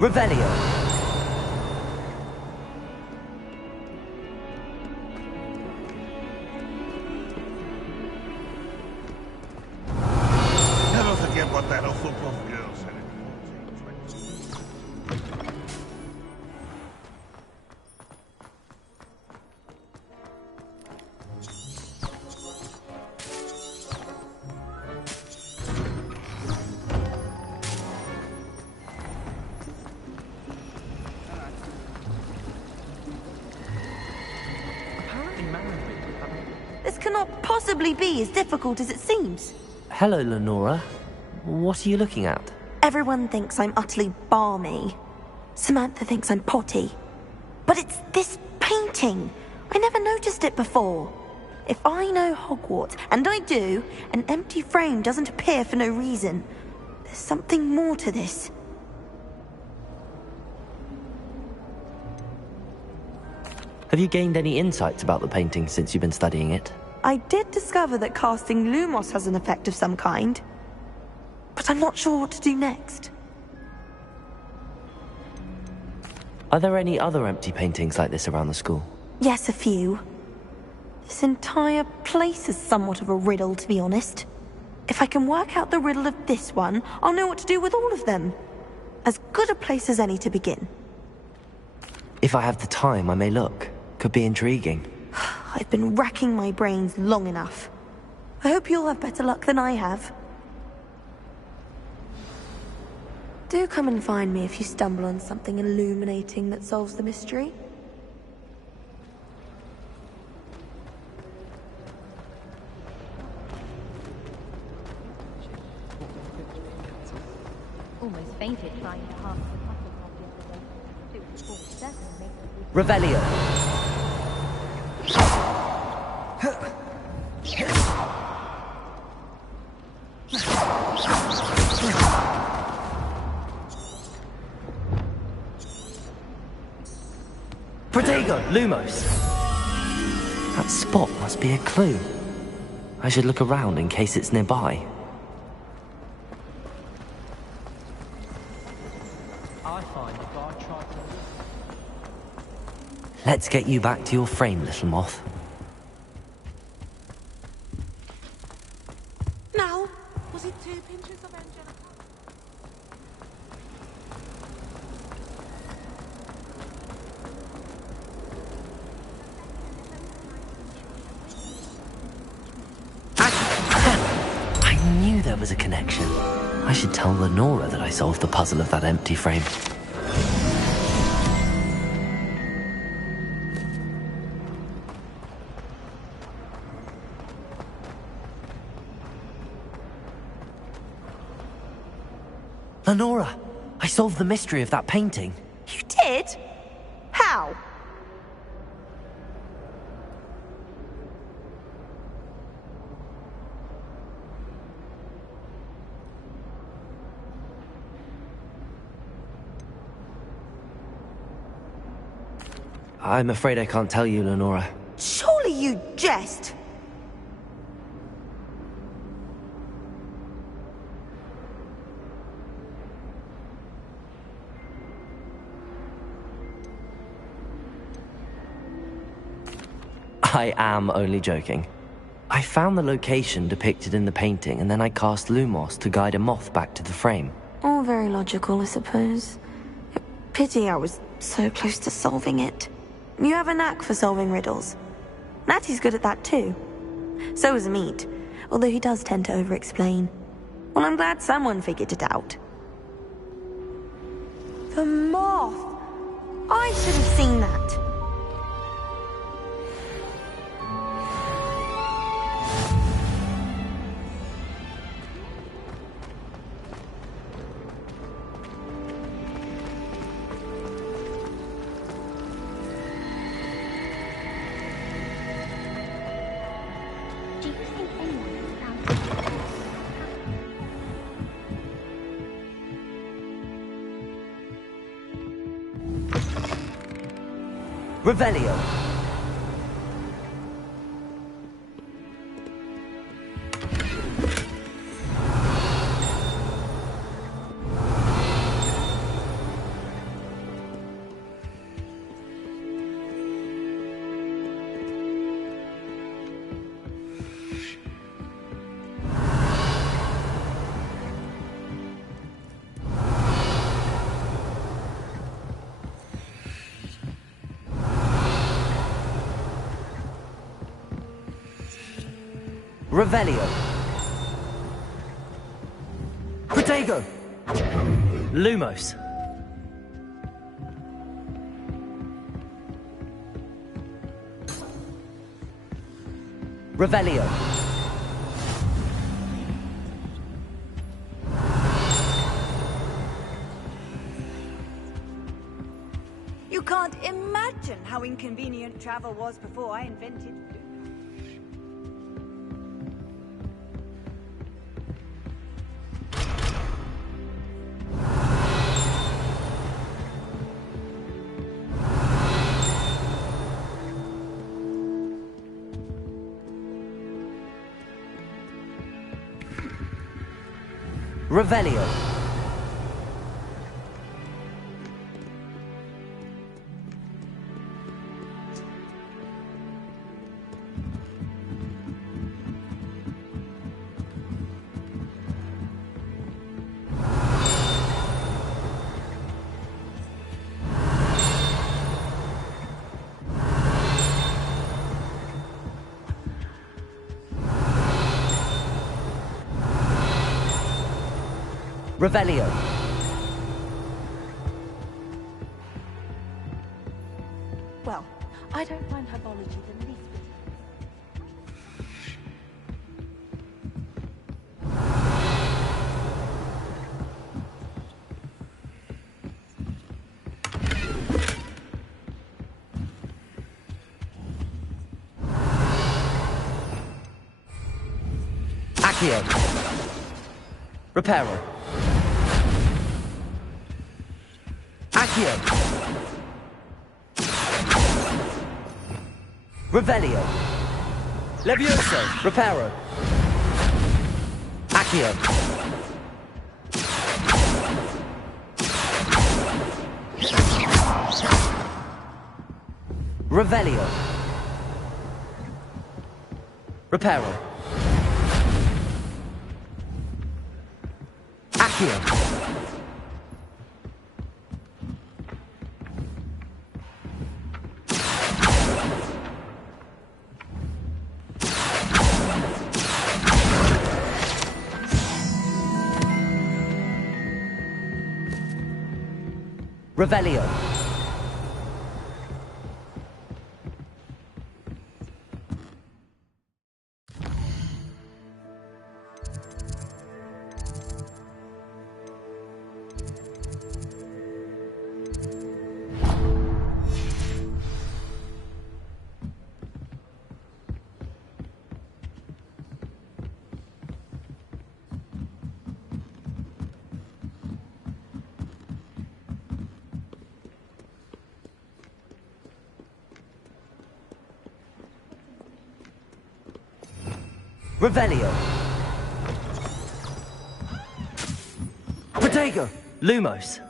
Revelio. Never forget what that awful girl said. This cannot possibly be as difficult as it seems. Hello, Lenora. What are you looking at? Everyone thinks I'm utterly balmy. Samantha thinks I'm potty. But it's this painting. I never noticed it before. If I know Hogwarts, and I do, an empty frame doesn't appear for no reason. There's something more to this. Have you gained any insights about the painting since you've been studying it? I did discover that casting Lumos has an effect of some kind. But I'm not sure what to do next. Are there any other empty paintings like this around the school? Yes, a few. This entire place is somewhat of a riddle, to be honest. If I can work out the riddle of this one, I'll know what to do with all of them. As good a place as any to begin. If I have the time, I may look. Could be intriguing. I've been racking my brains long enough. I hope you'll have better luck than I have. Do come and find me if you stumble on something illuminating that solves the mystery. Almost fainted trying to pass the puzzle yesterday. Revelio. Protego, Lumos. That spot must be a clue. I should look around in case it's nearby. Let's get you back to your frame, little moth. Now, was it 2 pinches of Angelica? I knew there was a connection. I should tell Lenora that I solved the puzzle of that empty frame. Lenora, I solved the mystery of that painting. You did? How? I'm afraid I can't tell you, Lenora. Surely you jest. I am only joking. I found the location depicted in the painting, and then I cast Lumos to guide a moth back to the frame. All very logical, I suppose. Pity I was so close to solving it. You have a knack for solving riddles. Natty's good at that too. So is Meat, although he does tend to over-explain. Well, I'm glad someone figured it out. The moth! I should have seen that. Do you think anyone has found Revelio. Revelio. Protego. Lumos. Revelio. You can't imagine how inconvenient travel was before I invented Lumos. Revelio. Revelio. Well, I don't find herbology the least bit. Accio. Reparo. Accio. Revelio. Levioso. Reparo. Accio. Revelio. Reparo. Accio. Revelio. Revelio. Protego. Lumos.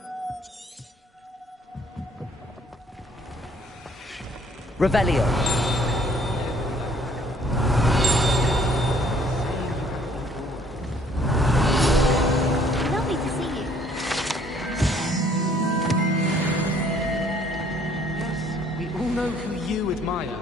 Revelio. Lovely to see you. Yes, we all know who you admire.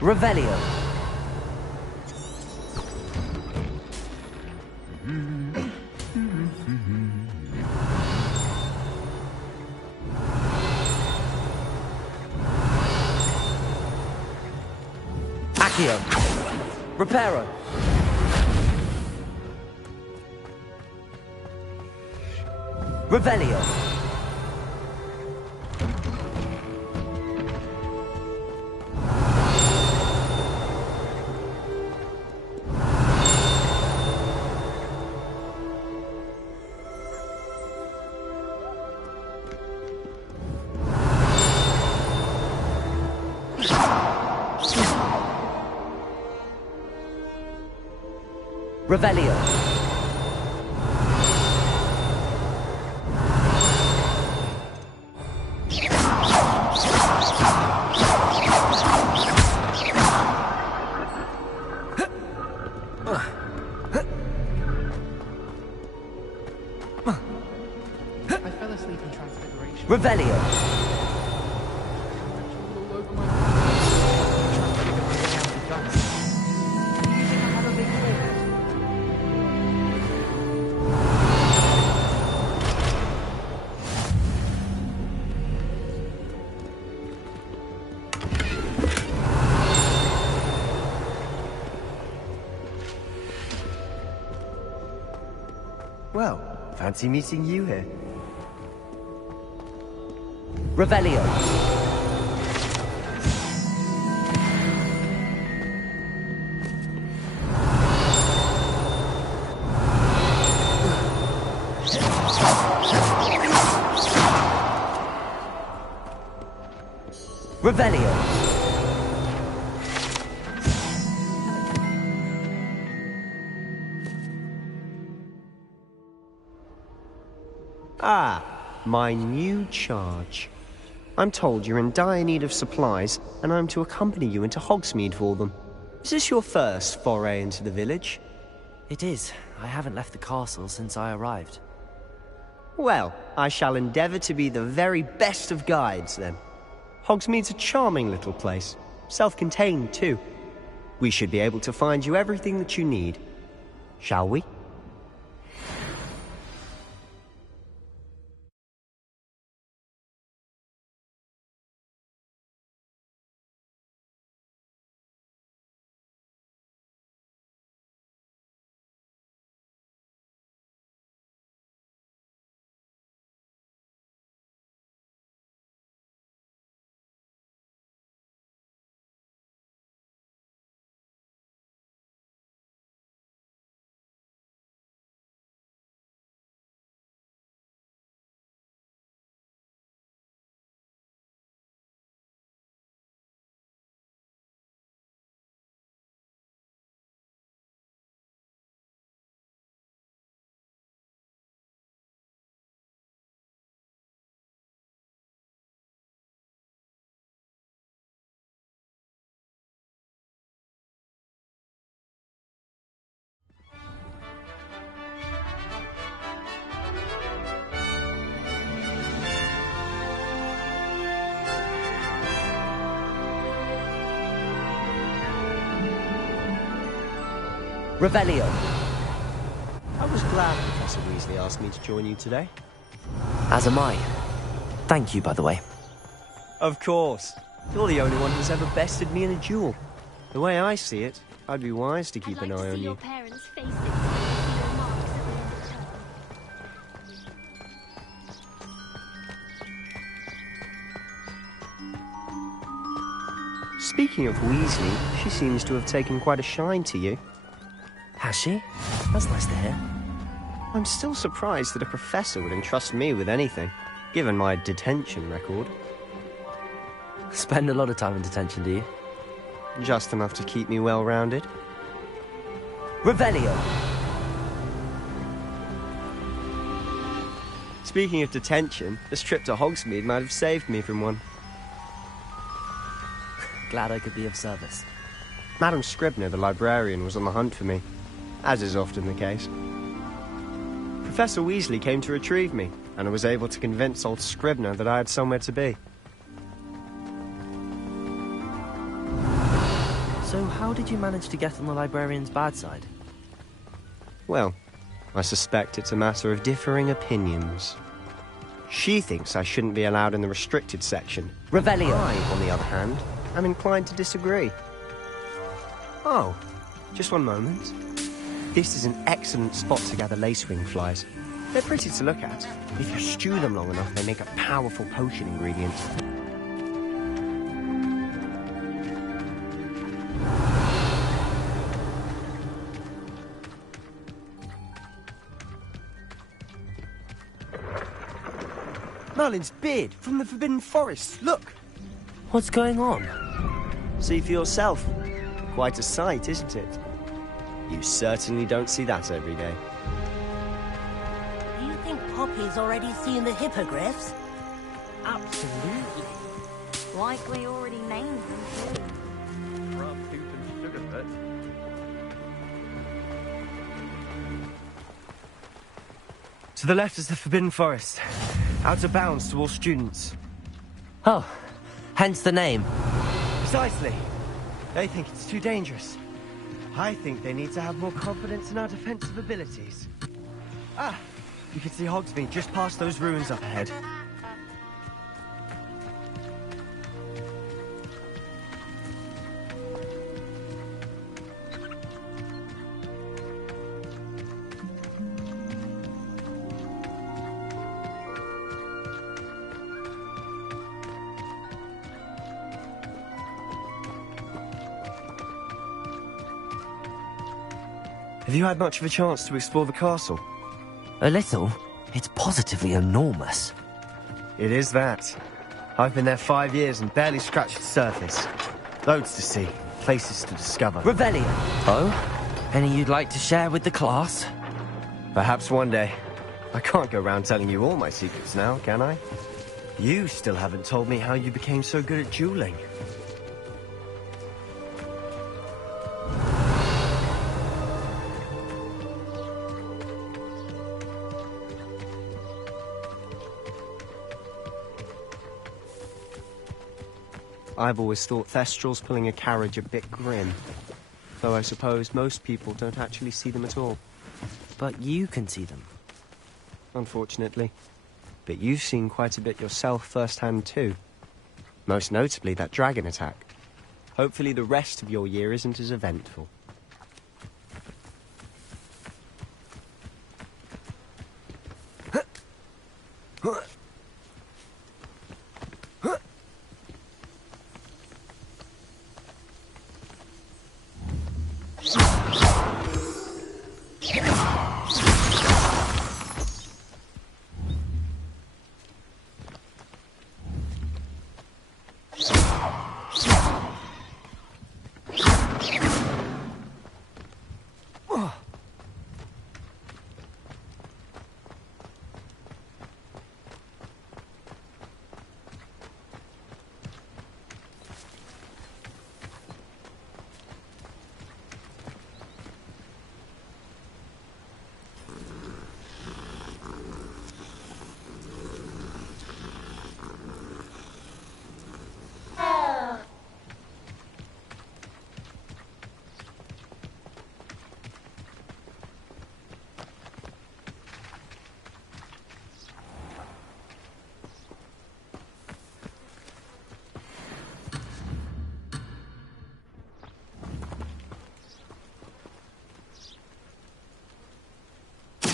Revelio. Accio. Reparo. Revelio. Revelio. Well, fancy meeting you here. Revelio. Revelio. Ah, my new charge. I'm told you're in dire need of supplies, and I'm to accompany you into Hogsmeade for them. Is this your first foray into the village? It is. I haven't left the castle since I arrived. Well, I shall endeavour to be the very best of guides, then. Hogsmeade's a charming little place. Self-contained, too. We should be able to find you everything that you need. Shall we? Revelio. I was glad Professor Weasley asked me to join you today. As am I. Thank you, by the way. Of course. You're the only one who's ever bested me in a duel. The way I see it, I'd be wise to keep an eye on you. Your parents' faces so you see your marks at the end of term. Speaking of Weasley, she seems to have taken quite a shine to you. Has she? That's nice to hear. I'm still surprised that a professor would entrust me with anything, given my detention record. Spend a lot of time in detention, do you? Just enough to keep me well-rounded. Revelio. Speaking of detention, this trip to Hogsmeade might have saved me from one. Glad I could be of service. Madam Scribner, the librarian, was on the hunt for me, as is often the case. Professor Weasley came to retrieve me, and I was able to convince old Scribner that I had somewhere to be. So how did you manage to get on the librarian's bad side? Well, I suspect it's a matter of differing opinions. She thinks I shouldn't be allowed in the restricted section. Revelio. I, on the other hand, am inclined to disagree. Oh, just one moment. This is an excellent spot to gather lacewing flies. They're pretty to look at. If you stew them long enough, they make a powerful potion ingredient. Merlin's beard from the Forbidden Forest. Look! What's going on? See for yourself. Quite a sight, isn't it? You certainly don't see that every day. Do you think Poppy's already seen the hippogriffs? Absolutely. Like we already named them too. To the left is the Forbidden Forest. Out of bounds to all students. Oh, hence the name. Precisely. They think it's too dangerous. I think they need to have more confidence in our defensive abilities. Ah, you can see Hogsmeade just past those ruins up ahead. Have you had much of a chance to explore the castle? A little. It's positively enormous. It is that. I've been there 5 years and barely scratched the surface. Loads to see, places to discover. Revelio. Oh? Any you'd like to share with the class? Perhaps one day. I can't go around telling you all my secrets now, can I? You still haven't told me how you became so good at dueling. I've always thought Thestrals pulling a carriage a bit grim. Though I suppose most people don't actually see them at all. But you can see them. Unfortunately. But you've seen quite a bit yourself firsthand too. Most notably that dragon attack. Hopefully the rest of your year isn't as eventful.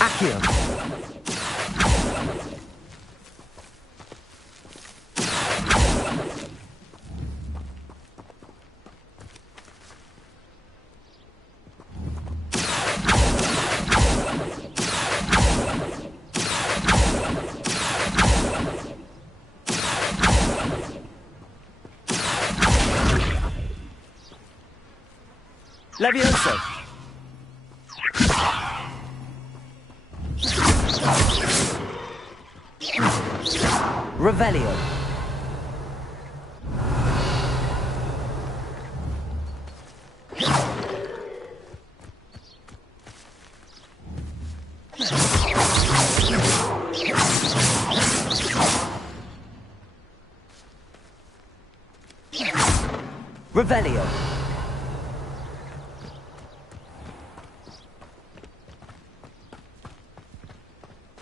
Accio. Levioso. Revelio. Revelio.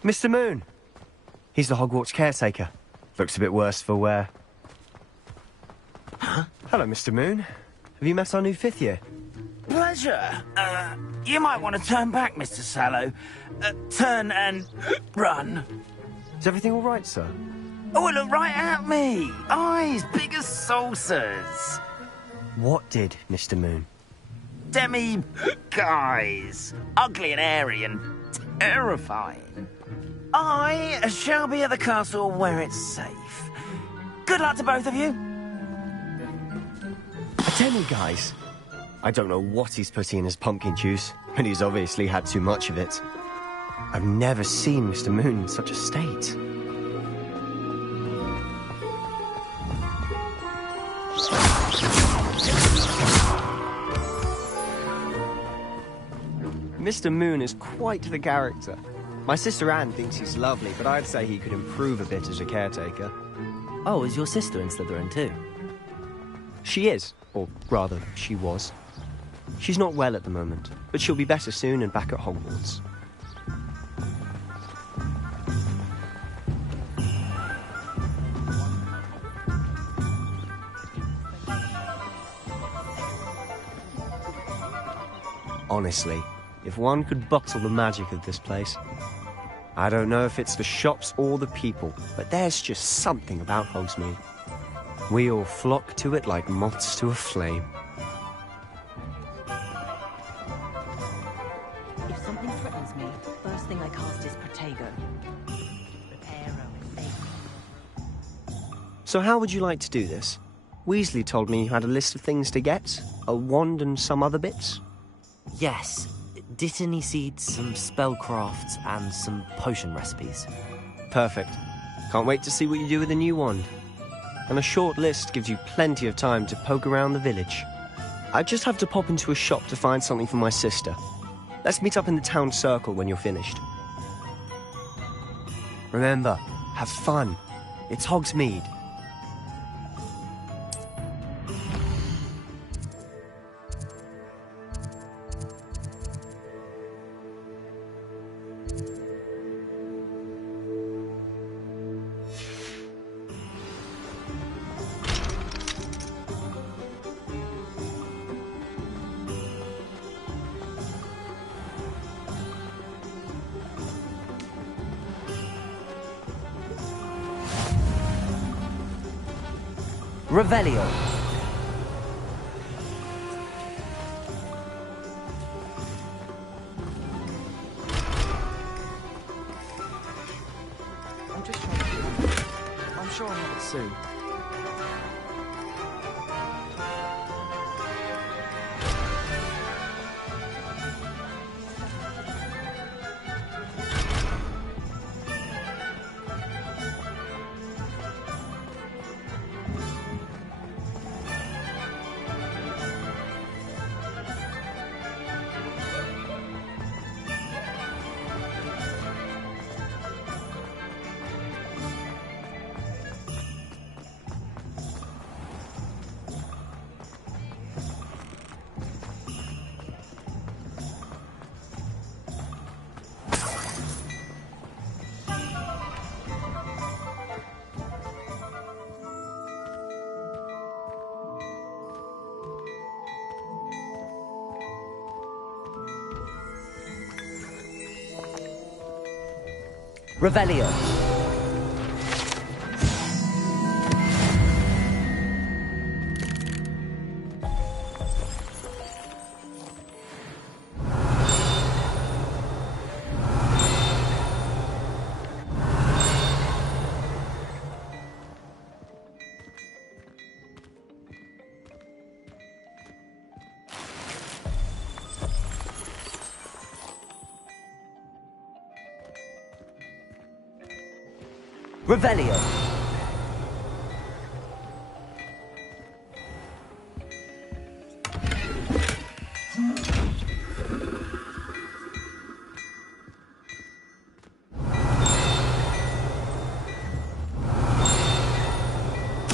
Mr. Moon. He's the Hogwarts caretaker. Looks a bit worse for wear. Huh? Hello, Mr. Moon. Have you met our new 5th year? Pleasure. You might want to turn back, Mr. Sallow. Turn and run. Is everything all right, sir? Oh, look right at me. Eyes big as saucers. What did, Mr. Moon? Guys. Ugly and airy and terrifying. I shall be at the castle where it's safe. Good luck to both of you. Tell me, guys. I don't know what he's putting in his pumpkin juice, and he's obviously had too much of it. I've never seen Mr. Moon in such a state. Mr. Moon is quite the character. My sister Anne thinks he's lovely, but I'd say he could improve a bit as a caretaker. Oh, is your sister in Slytherin too? She is, or rather, she was. She's not well at the moment, but she'll be better soon and back at Hogwarts. Honestly, if one could bottle the magic of this place. I don't know if it's the shops or the people, but there's just something about Hogsmeade. We all flock to it like moths to a flame. So how would you like to do this? Weasley told me you had a list of things to get, a wand and some other bits. Yes, Dittany seeds, some spellcrafts, and some potion recipes. Perfect. Can't wait to see what you do with the new wand. And a short list gives you plenty of time to poke around the village. I just have to pop into a shop to find something for my sister. Let's meet up in the town circle when you're finished. Remember, have fun. It's Hogsmeade. Revelio. I'm just trying to... I'm sure I'll have it soon. Revelio. Revelio.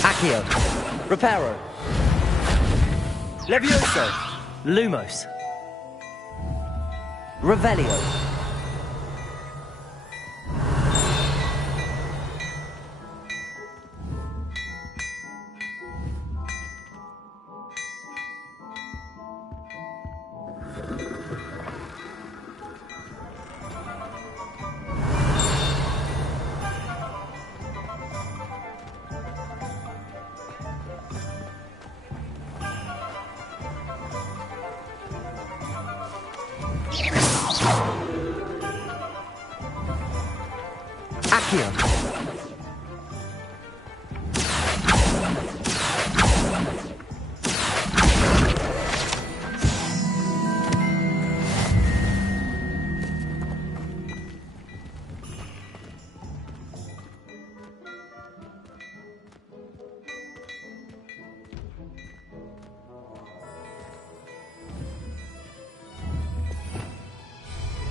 Accio. Reparo. Levioso! Lumos. Revelio. Accio.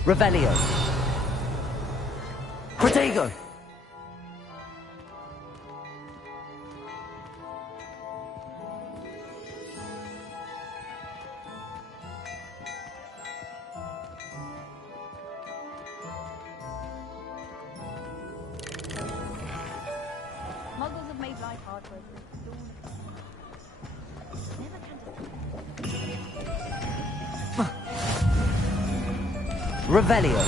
Revelio. Protego. Muggles have made life hard for us since the dawn of time. Never can Revelio.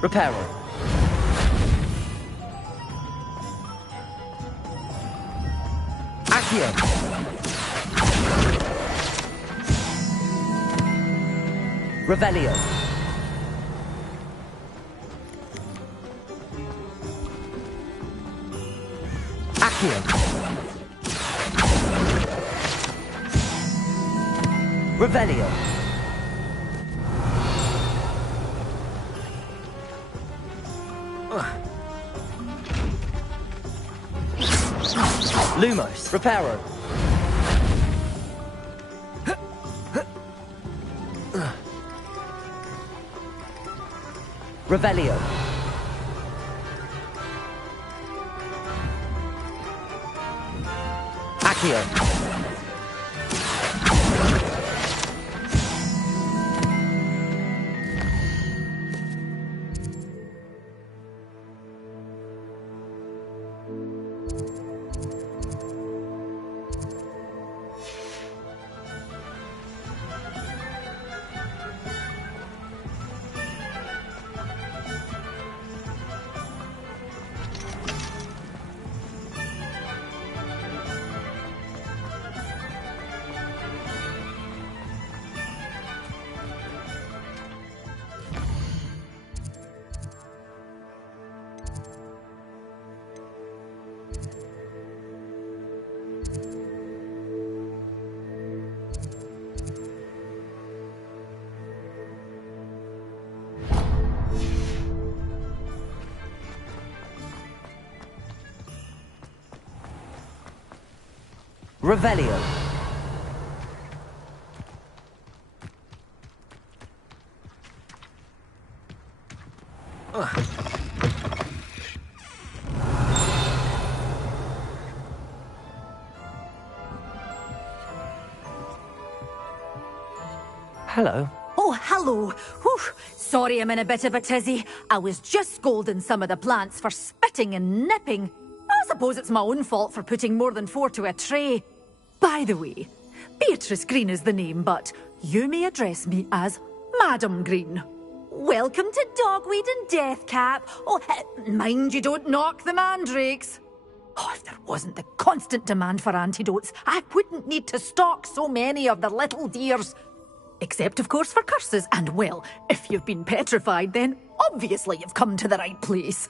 Reparo. Accio. Revelio. Accio. Revelio. Lumos. Reparo. Revelio. Accio. Revelio. Hello. Oh, hello. Whew. Sorry I'm in a bit of a tizzy. I was just scolding some of the plants for spitting and nipping. I suppose it's my own fault for putting more than 4 to a tray. By the way, Beatrice Green is the name, but you may address me as Madam Green. Welcome to Dogweed and Deathcap. Oh, mind you don't knock the mandrakes. Oh, if there wasn't the constant demand for antidotes, I wouldn't need to stock so many of the little dears. Except, of course, for curses. And, well, if you've been petrified, then obviously you've come to the right place.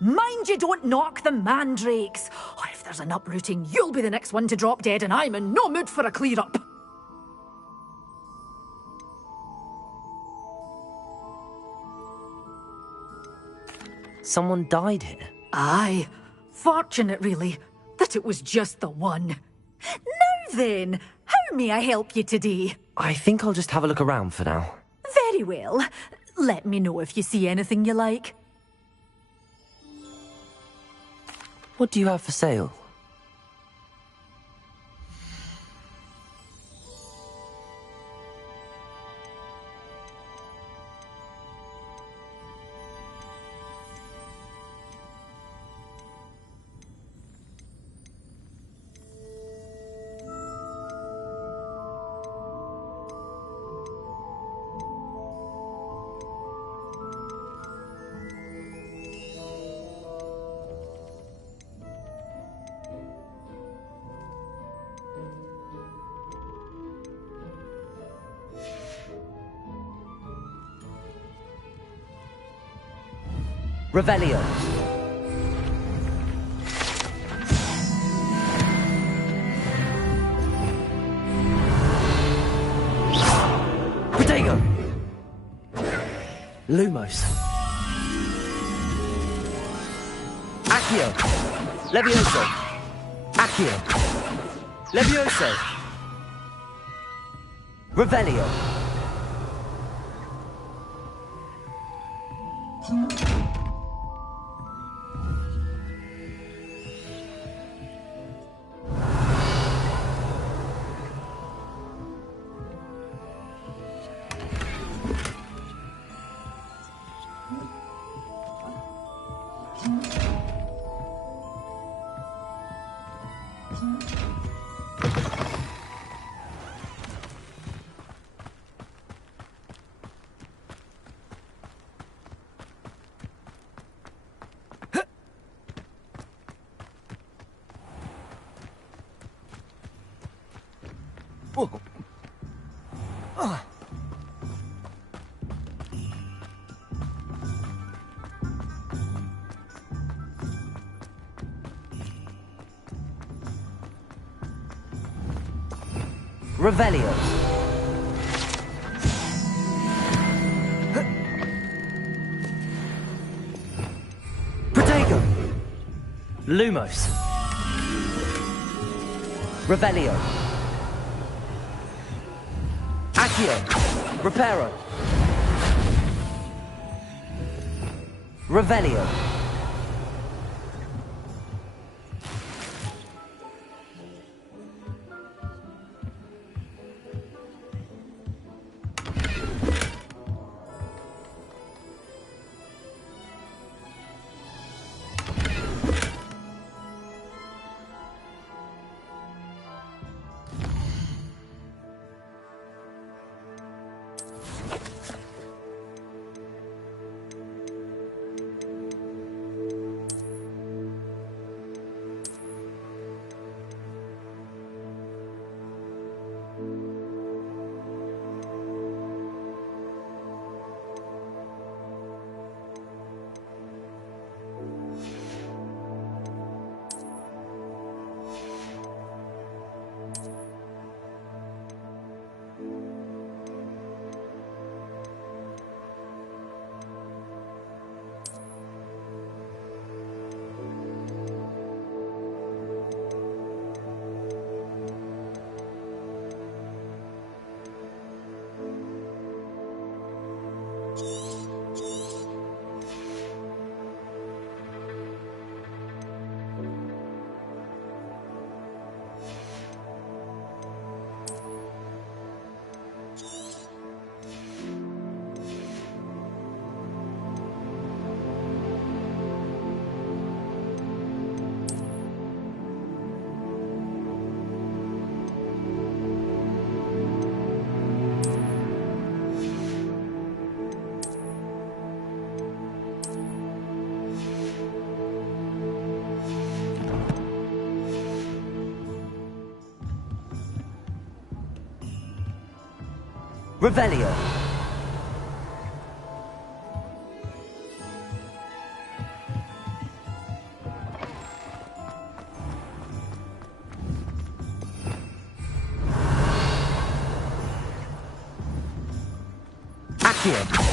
Mind you don't knock the mandrakes. Oh, if there's an uprooting, you'll be the next one to drop dead, and I'm in no mood for a clear-up. Someone died here? Aye. Fortunate, really, that it was just the one. Now then, how may I help you today? I think I'll just have a look around for now. Very well. Let me know if you see anything you like. What do you have for sale? Revelio. Protego. Lumos. Accio. Levioso. Accio. Levioso. Revelio. Revelio. Protego. Lumos. Revelio. Accio. Reparo. Revelio. Revelio. Accio.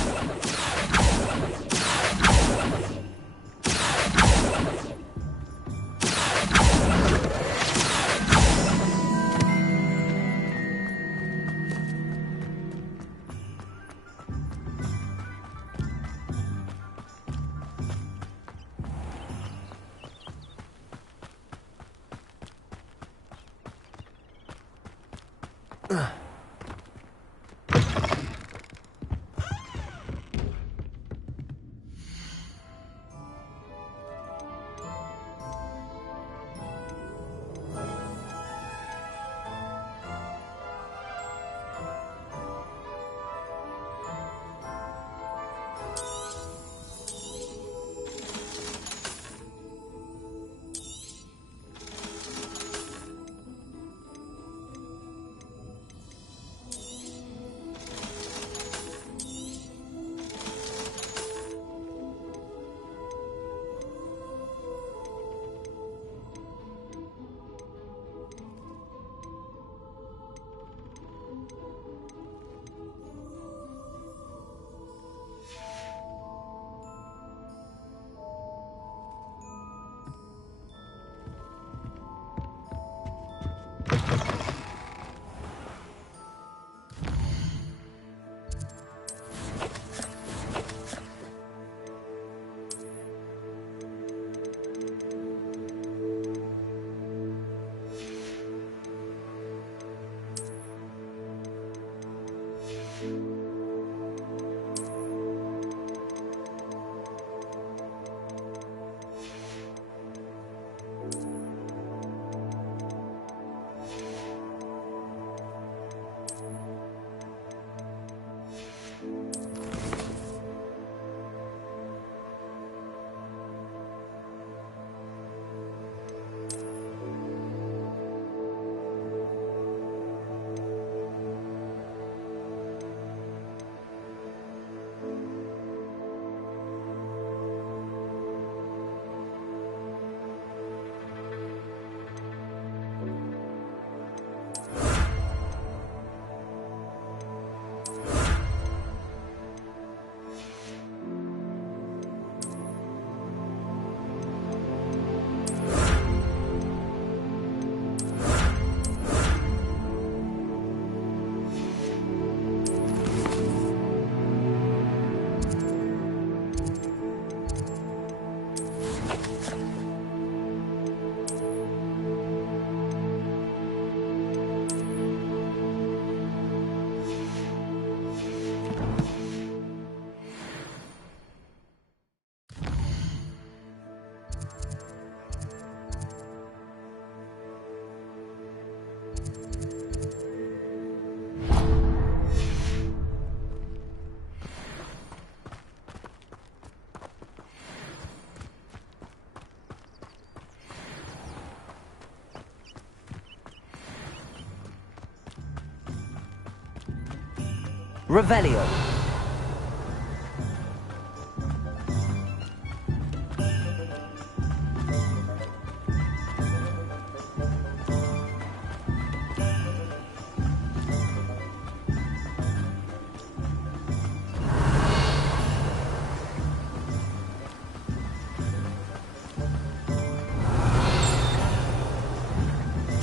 Revelio.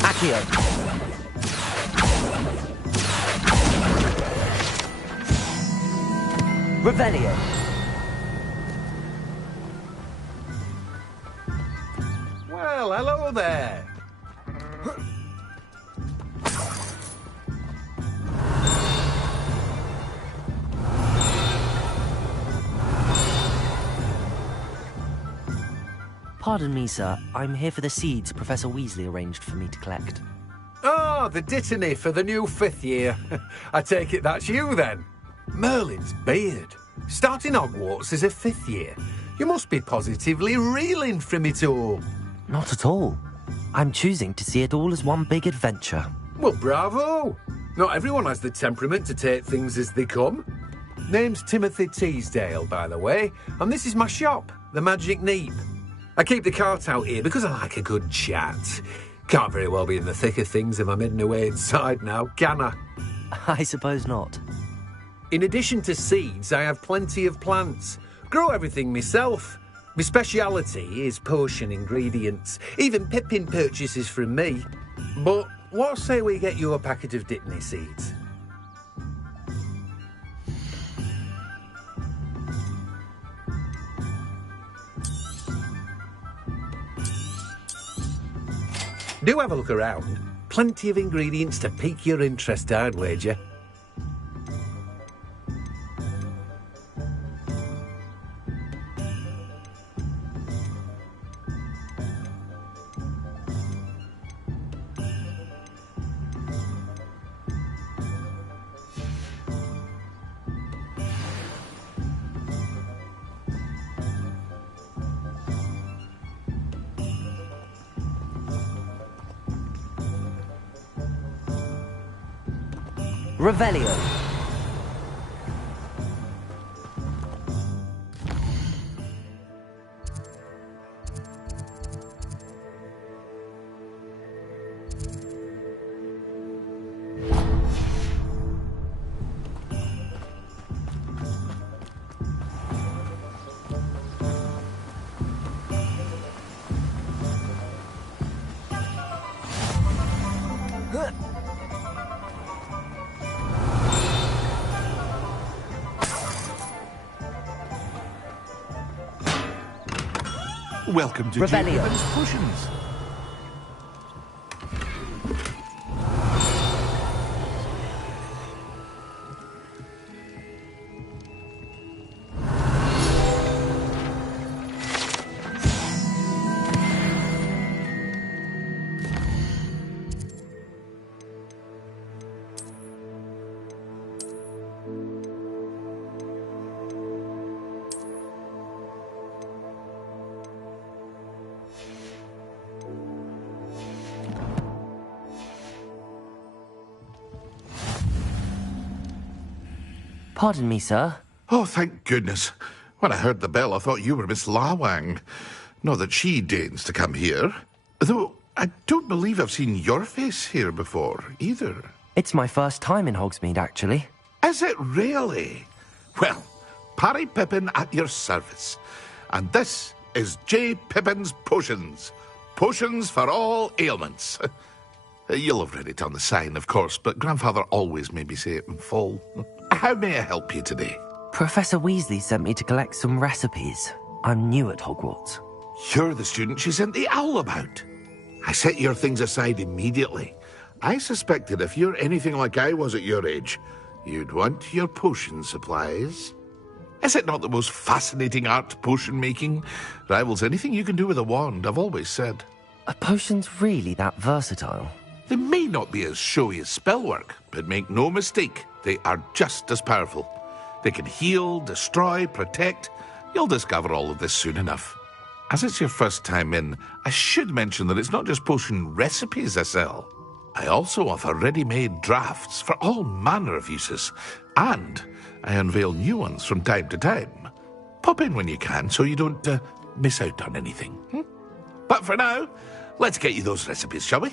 Accio. Revelio. Well, hello there. Pardon me, sir. I'm here for the seeds Professor Weasley arranged for me to collect. Oh, the dittany for the new 5th year. I take it that's you, then. Merlin's beard. Starting Hogwarts as a 5th year. You must be positively reeling from it all. Not at all. I'm choosing to see it all as one big adventure. Well, bravo. Not everyone has the temperament to take things as they come. Name's Timothy Teasdale, by the way, and this is my shop, the Magic Neep. I keep the cart out here because I like a good chat. Can't very well be in the thick of things if I'm hidden away inside now, can I? I suppose not. In addition to seeds, I have plenty of plants. Grow everything myself. My speciality is potion ingredients. Even Pippin purchases from me. But what say we get you a packet of Dittany seeds? Do have a look around. Plenty of ingredients to pique your interest, I'd wager. Revelio. Welcome to Revelio. Jacob's Potions. Pardon me, sir. Oh, thank goodness. When I heard the bell, I thought you were Miss Lawang. Not that she deigns to come here. Though I don't believe I've seen your face here before, either. It's my first time in Hogsmeade, actually. Is it really? Well, Parry Pippin at your service. And this is J. Pippin's Potions. Potions for all ailments. You'll have read it on the sign, of course, but Grandfather always made me say it in full. How may I help you today? Professor Weasley sent me to collect some recipes. I'm new at Hogwarts. You're the student she sent the owl about. I set your things aside immediately. I suspected if you're anything like I was at your age, you'd want your potion supplies. Is it not the most fascinating art, potion making? Rivals anything you can do with a wand, I've always said. Are potions really that versatile? They may not be as showy as spellwork, but make no mistake, they are just as powerful. They can heal, destroy, protect. You'll discover all of this soon enough. As it's your first time in, I should mention that it's not just potion recipes I sell. I also offer ready-made drafts for all manner of uses, and I unveil new ones from time to time. Pop in when you can so you don't miss out on anything. But for now, let's get you those recipes, shall we?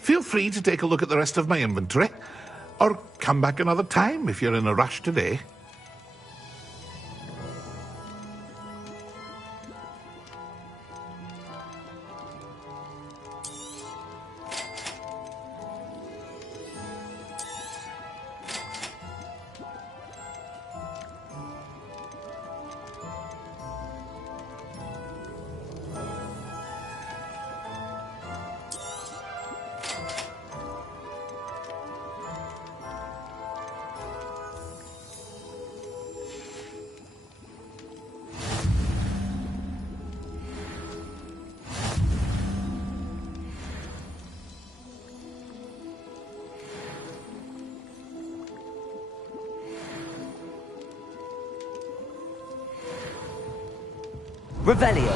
Feel free to take a look at the rest of my inventory, or come back another time if you're in a rush today. Revelio.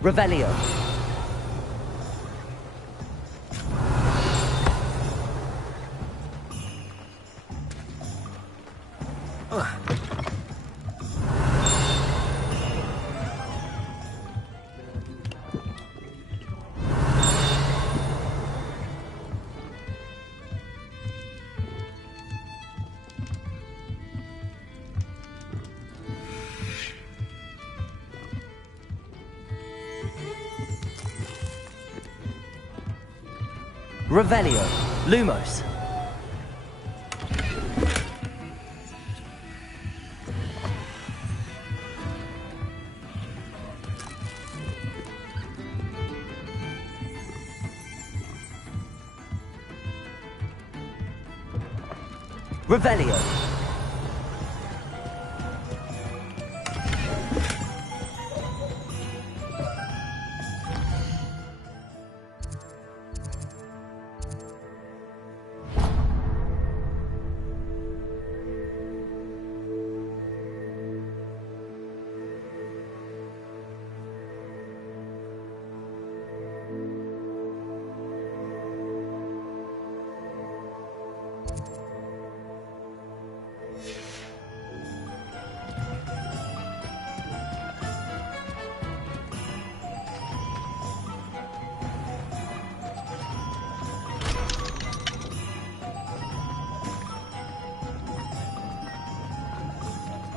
Revelio. Revelio. Lumos. Revelio.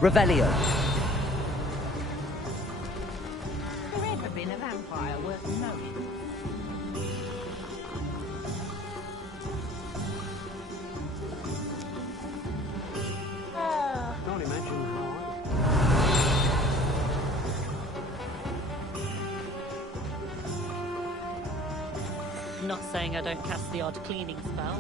Revelio. Has there ever been a vampire worth knowing? Can't imagine how Not saying I don't cast the odd cleaning spell.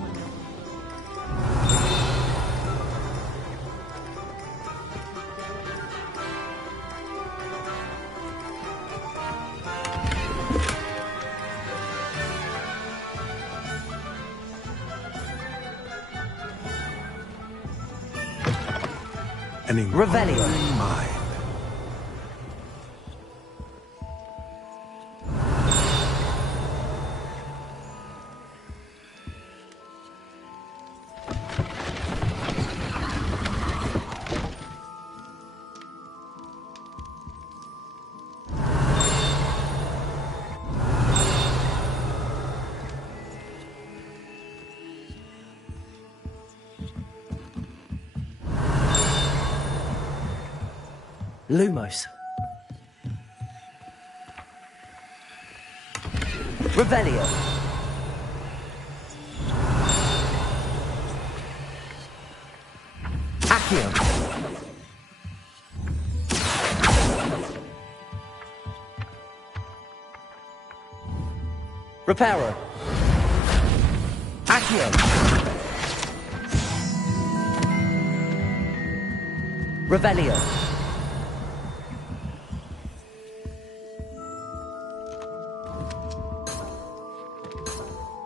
an inquiring mind. Lumos. Revelio. Accio. Reparo. Accio. Revelio.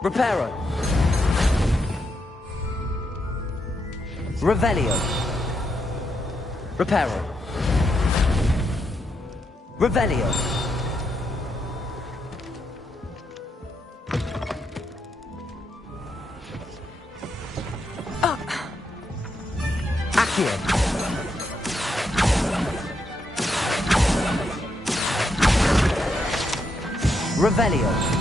Reparo. Revelio. Reparo. Revelio. Accio. Revelio.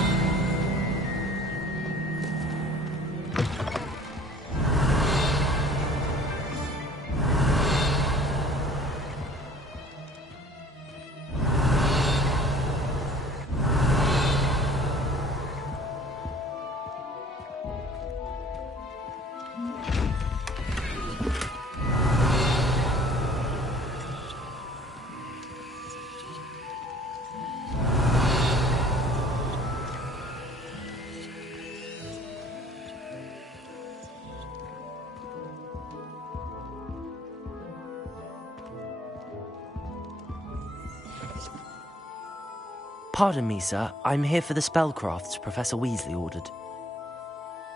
Pardon me, sir. I'm here for the spellcrafts Professor Weasley ordered.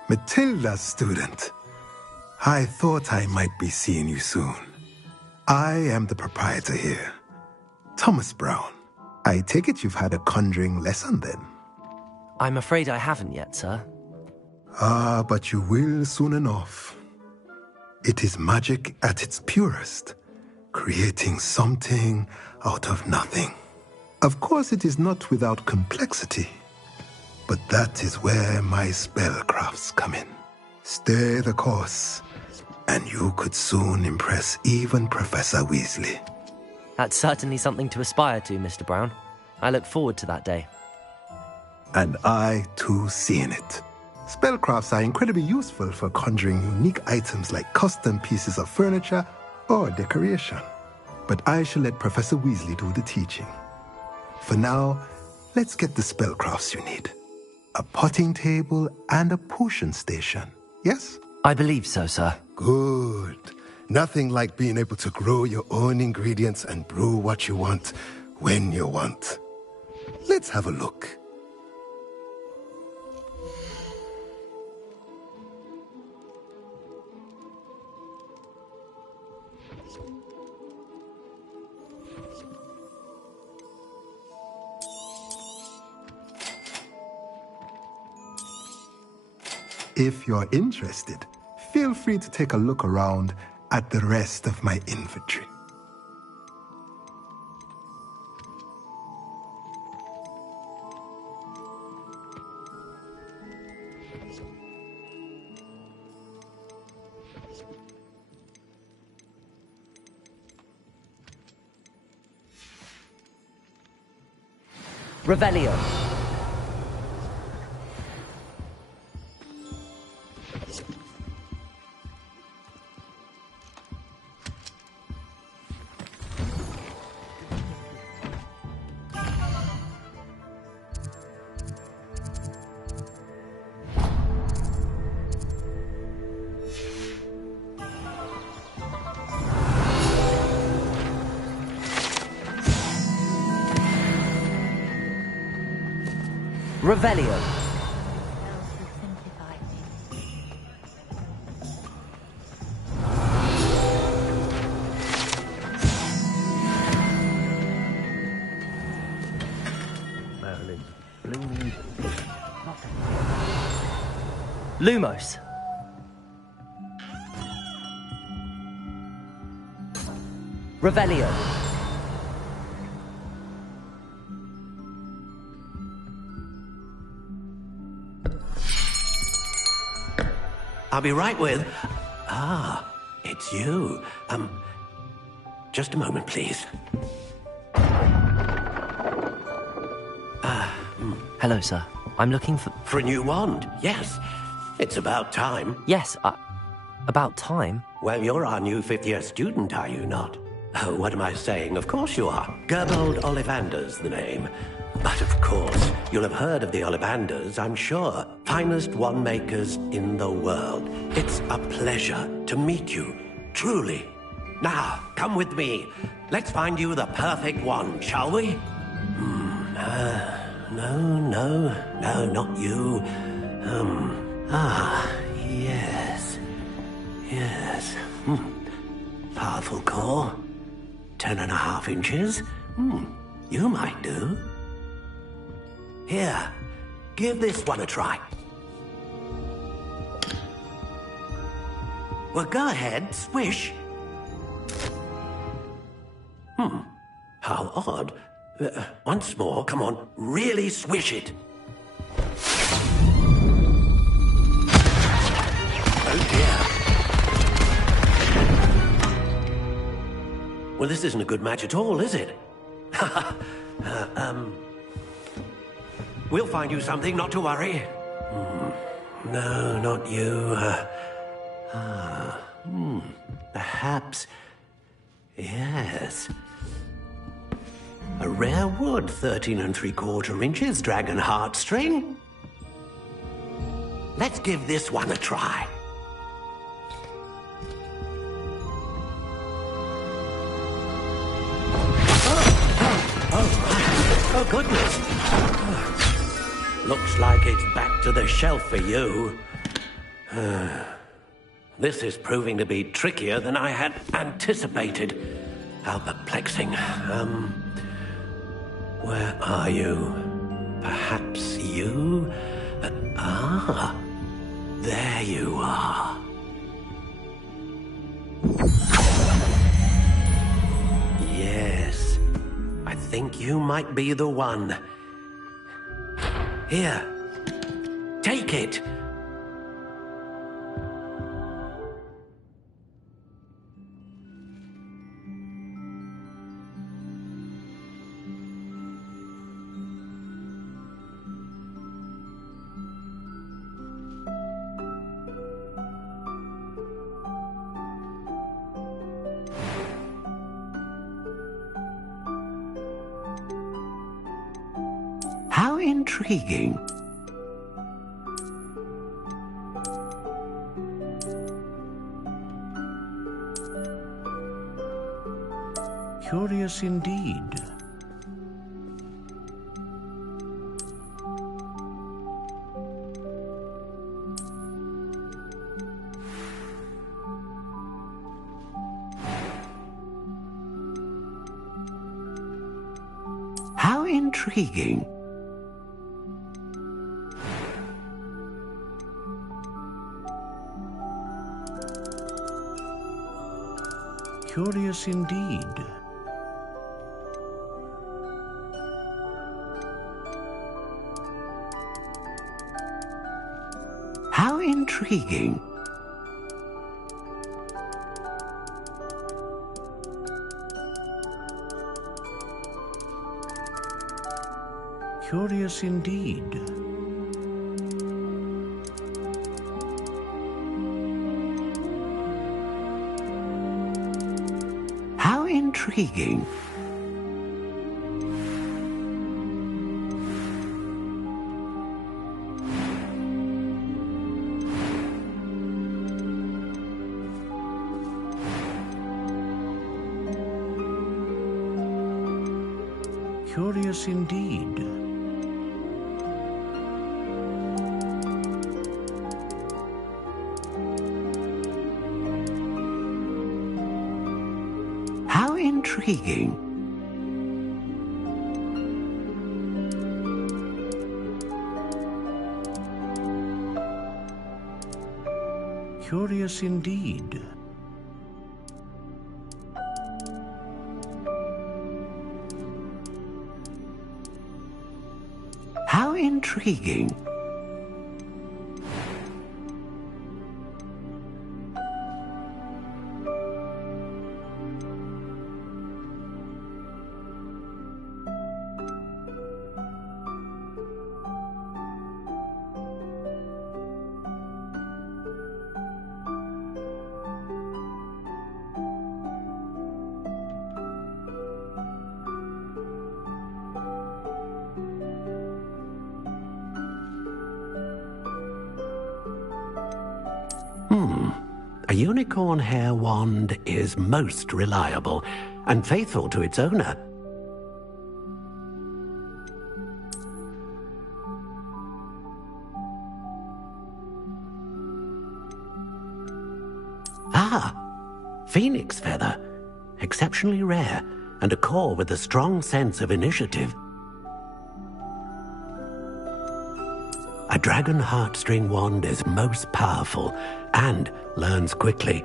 Matilda's student. I thought I might be seeing you soon. I am the proprietor here, Thomas Brown. I take it you've had a conjuring lesson then? I'm afraid I haven't yet, sir. Ah, but you will soon enough. It is magic at its purest, creating something out of nothing. Of course, it is not without complexity, but that is where my spellcrafts come in. Stay the course, and you could soon impress even Professor Weasley. That's certainly something to aspire to, Mr. Brown. I look forward to that day. And I, too, seeing it. Spellcrafts are incredibly useful for conjuring unique items like custom pieces of furniture or decoration. But I shall let Professor Weasley do the teaching. For now, let's get the spellcrafts you need. A potting table and a potion station, yes? I believe so, sir. Good. Nothing like being able to grow your own ingredients and brew what you want when you want. Let's have a look. If you're interested, feel free to take a look around at the rest of my inventory. Revelio. Revelio. blooming pig. Lumos. Revelio. I'll be right with... Ah, it's you. Just a moment, please. Hello, sir. I'm looking for... For a new wand, yes. It's about time. Yes, about time? Well, you're our new fifth-year student, are you not? Oh, what am I saying? Of course you are. Gerbold Ollivander's the name. But of course, you'll have heard of the Ollivanders, I'm sure. Finest wand makers in the world. It's a pleasure to meet you, truly. Now, come with me. Let's find you the perfect wand, shall we? No, not you. Yes. Powerful core. 10.5 inches. You might do. Here, give this one a try. Well, go ahead, swish. How odd. Once more, come on, really swish it. Oh dear. Well, this isn't a good match at all, is it? We'll find you something, not to worry. No, not you. Perhaps... Yes. A rare wood, 13 3/4 inches, dragon heartstring. Let's give this one a try. Oh, goodness. Looks like it's back to the shelf for you. This is proving to be trickier than I had anticipated. How perplexing. Where are you? Perhaps you? There you are. Yes, I think you might be the one. Here, take it. How intriguing. Curious indeed. How intriguing. Curious indeed. How intriguing. Curious indeed. How intriguing. Curious indeed. How intriguing. Curious indeed. How intriguing. A unicorn hair wand is most reliable and faithful to its owner. Ah, phoenix feather. Exceptionally rare, and a core with a strong sense of initiative. A dragon heartstring wand is most powerful and learns quickly.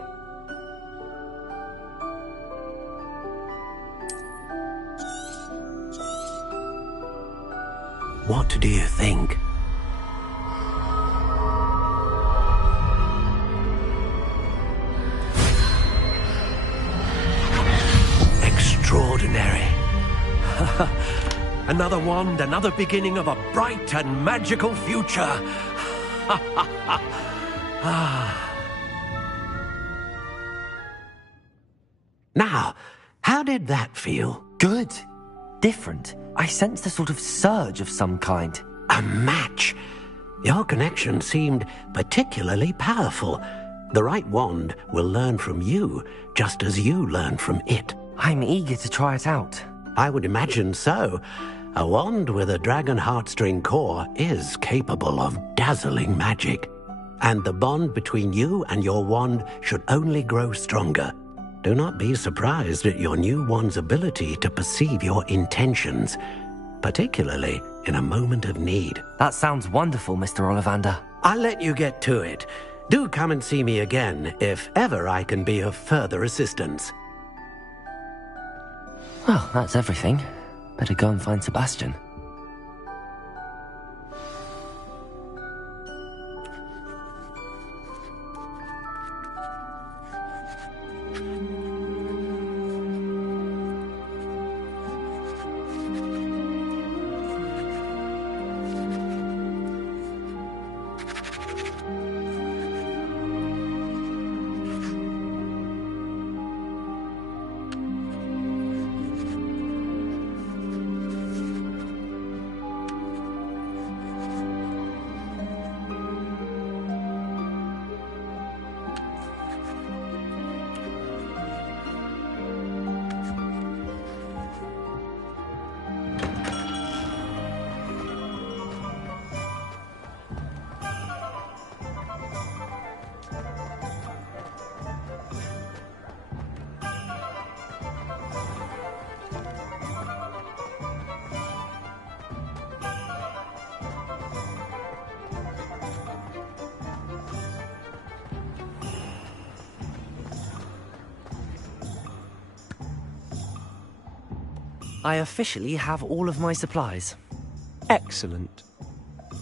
What do you think? Extraordinary. Another wand, another beginning of a bright and magical future. Now, how did that feel? Good. Different. I sensed a sort of surge of some kind. A match. Your connection seemed particularly powerful. The right wand will learn from you, just as you learn from it. I'm eager to try it out. I would imagine so. A wand with a dragon heartstring core is capable of dazzling magic. And the bond between you and your wand should only grow stronger. Do not be surprised at your new wand's ability to perceive your intentions, particularly in a moment of need. That sounds wonderful, Mr. Ollivander. I'll let you get to it. Do come and see me again if ever I can be of further assistance. Well, that's everything. Better go and find Sebastian. I officially have all of my supplies. Excellent.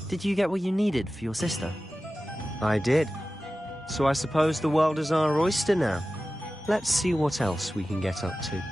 Did you get what you needed for your sister? I did. So I suppose the world is our oyster now. Let's see what else we can get up to.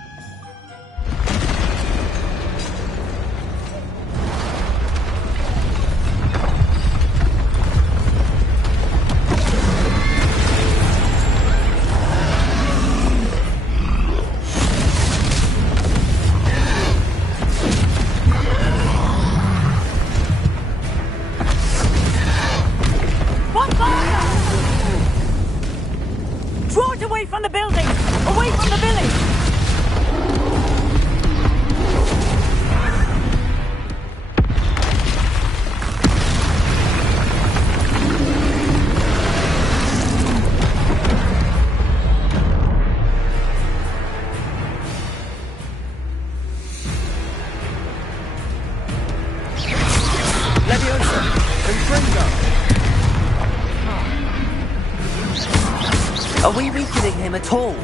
Are we weakening him at all?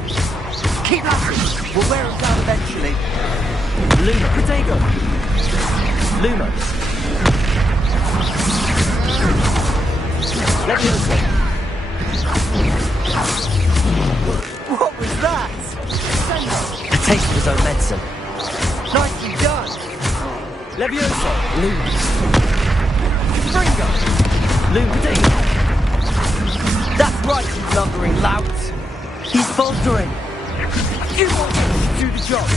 Keep laughing. We'll wear him down eventually. Luma. Protego. Luma. Leviosa. What was that? A taste of his own medicine. Nicely done. Leviosa. Luma. Fringo. Luma. That's right, you blundering lout. He's faltering. You want to do the job.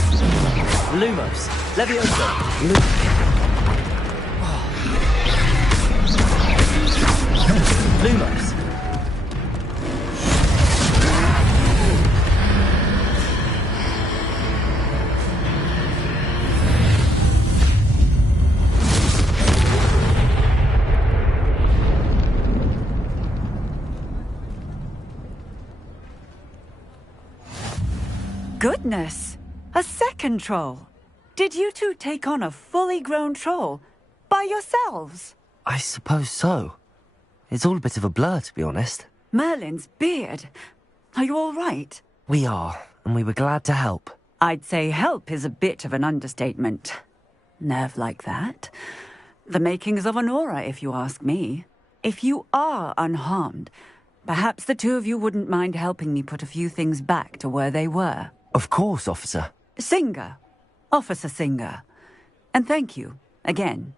Lumos. Leviosa. Lumos. Goodness! A second troll. Did you two take on a fully grown troll by yourselves? I suppose so. It's all a bit of a blur, to be honest. Merlin's beard. Are you all right? We are, and we were glad to help. I'd say help is a bit of an understatement. Nerve like that. The makings of an aura, if you ask me. If you are unharmed, perhaps the two of you wouldn't mind helping me put a few things back to where they were. Of course, officer. Singer. Officer Singer. And thank you, again.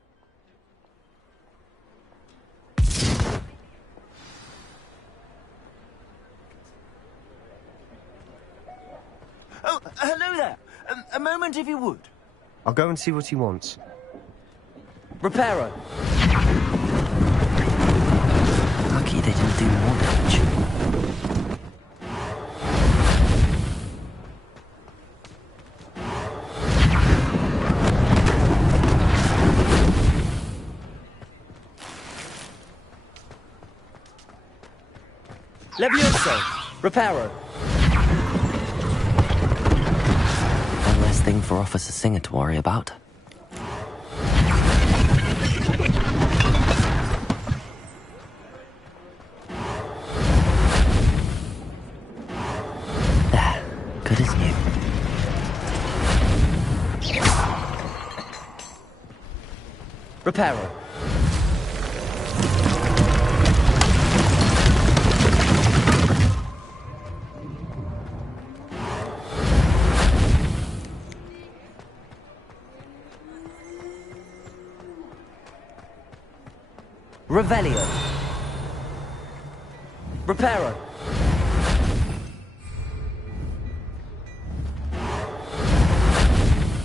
Oh, hello there. A moment, if you would. I'll go and see what he wants. Reparo. Lucky they didn't do more damage. Levioso. Reparo. One less thing for Officer Singer to worry about. There. Good as new. Reparo. Revelio. Reparo.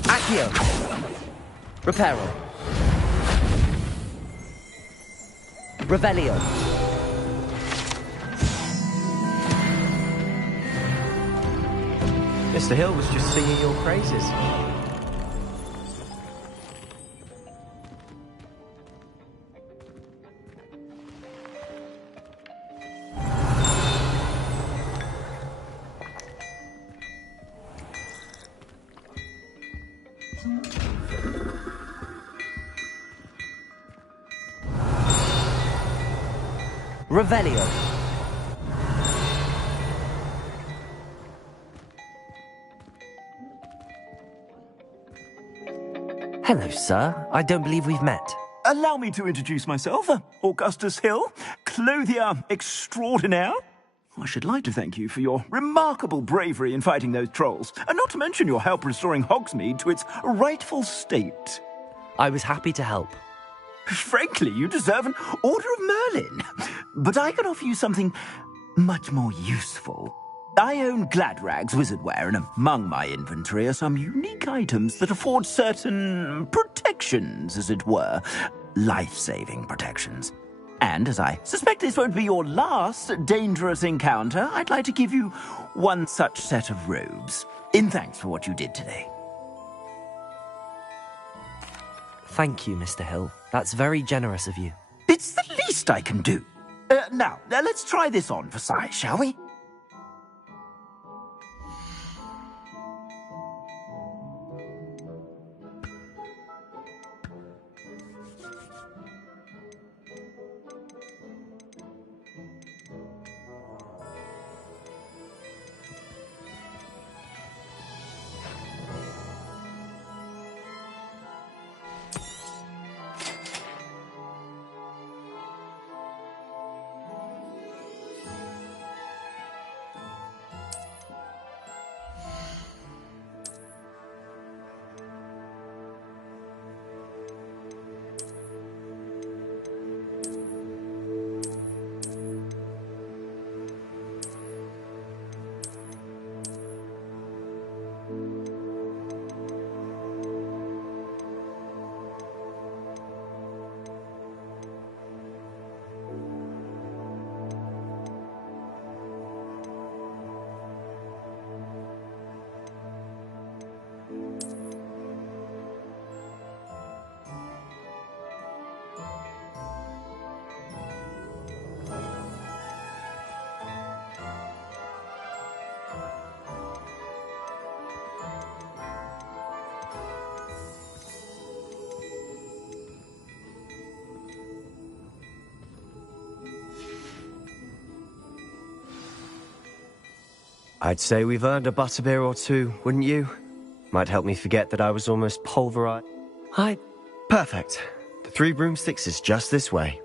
Accio. Reparo. Revelio. Mr. Hill was just singing your praises. Revelio. Hello, sir. I don't believe we've met. Allow me to introduce myself, Augustus Hill, clothier extraordinaire. I should like to thank you for your remarkable bravery in fighting those trolls, and not to mention your help restoring Hogsmeade to its rightful state. I was happy to help. Frankly, you deserve an Order of Merlin. But I can offer you something much more useful. I own Gladrag's wizardware, and among my inventory are some unique items that afford certain protections, as it were. Life-saving protections. And as I suspect this won't be your last dangerous encounter, I'd like to give you one such set of robes, in thanks for what you did today. Thank you, Mr. Hill. That's very generous of you. It's the least I can do. Now, let's try this on for size, shall we? I'd say we've earned a butterbeer or two, wouldn't you? Might help me forget that I was almost pulverized. Perfect. The 3 broomsticks is just this way.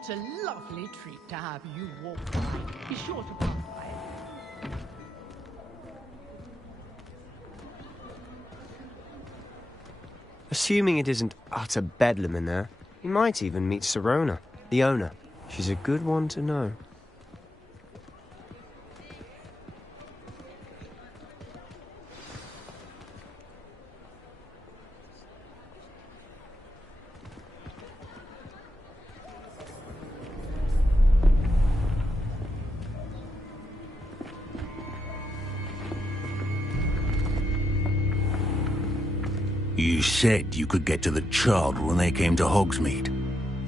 What a lovely treat to have you walk by. Be sure to pass by. Assuming it isn't utter bedlam in there, you might even meet Sirona, the owner. She's a good one to know. You said you could get to the child when they came to Hogsmeade.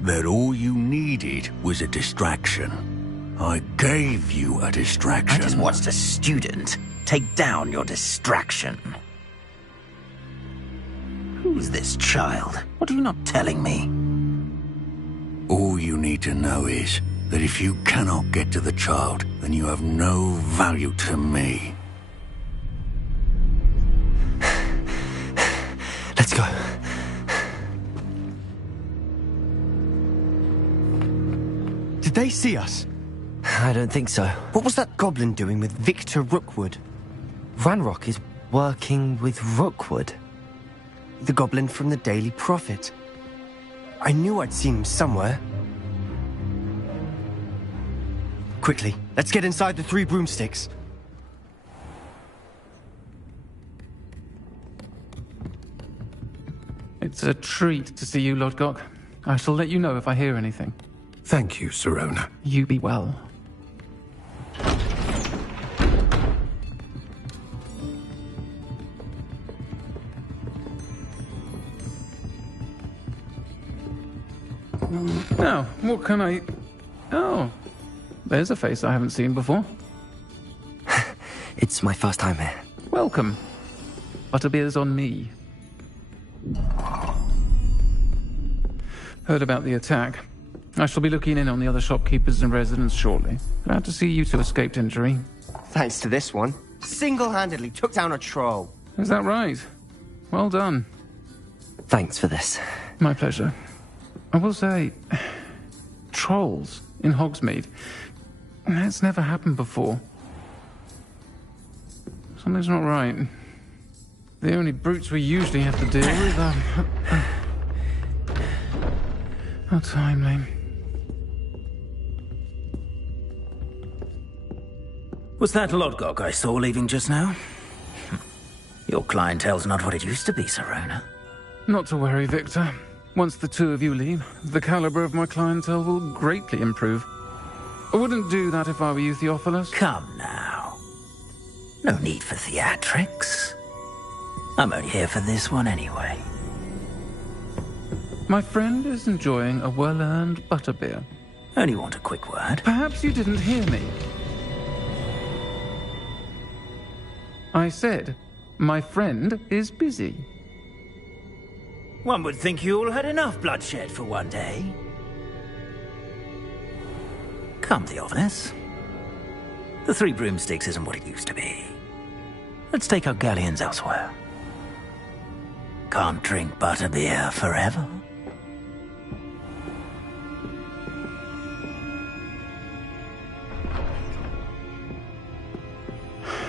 That all you needed was a distraction. I gave you a distraction. I just watched a student take down your distraction. Who's this child? What are you not telling me? All you need to know is that if you cannot get to the child, then you have no value to me. Let's go. Did they see us? I don't think so. What was that goblin doing with Victor Rookwood? Ranrock is working with Rookwood. The goblin from the Daily Prophet. I knew I'd seen him somewhere. Quickly, let's get inside the 3 broomsticks. It's a treat to see you, Lodgok. I shall let you know if I hear anything. Thank you, Sirona. You be well. Now, what can I... Oh, there's a face I haven't seen before. It's my first time here. Welcome. Butterbeer's on me. Heard about the attack. I shall be looking in on the other shopkeepers and residents shortly. Glad to see you two escaped injury. Thanks to this one. Single-handedly took down a troll. Is that right? Well done. Thanks for this. My pleasure. I will say, trolls in Hogsmeade. That's never happened before. Something's not right. The only brutes we usually have to deal with are... How timely. Was that Lodgok I saw leaving just now? Your clientele's not what it used to be, Sirona. Not to worry, Victor. Once the two of you leave, the caliber of my clientele will greatly improve. I wouldn't do that if I were you, Theophilus. Come now. No need for theatrics. I'm only here for this one anyway. My friend is enjoying a well-earned butterbeer. Only want a quick word. Perhaps you didn't hear me. I said, my friend is busy. One would think you all had enough bloodshed for one day. Come, Theophilus. The 3 broomsticks isn't what it used to be. Let's take our galleons elsewhere. Can't drink butterbeer forever.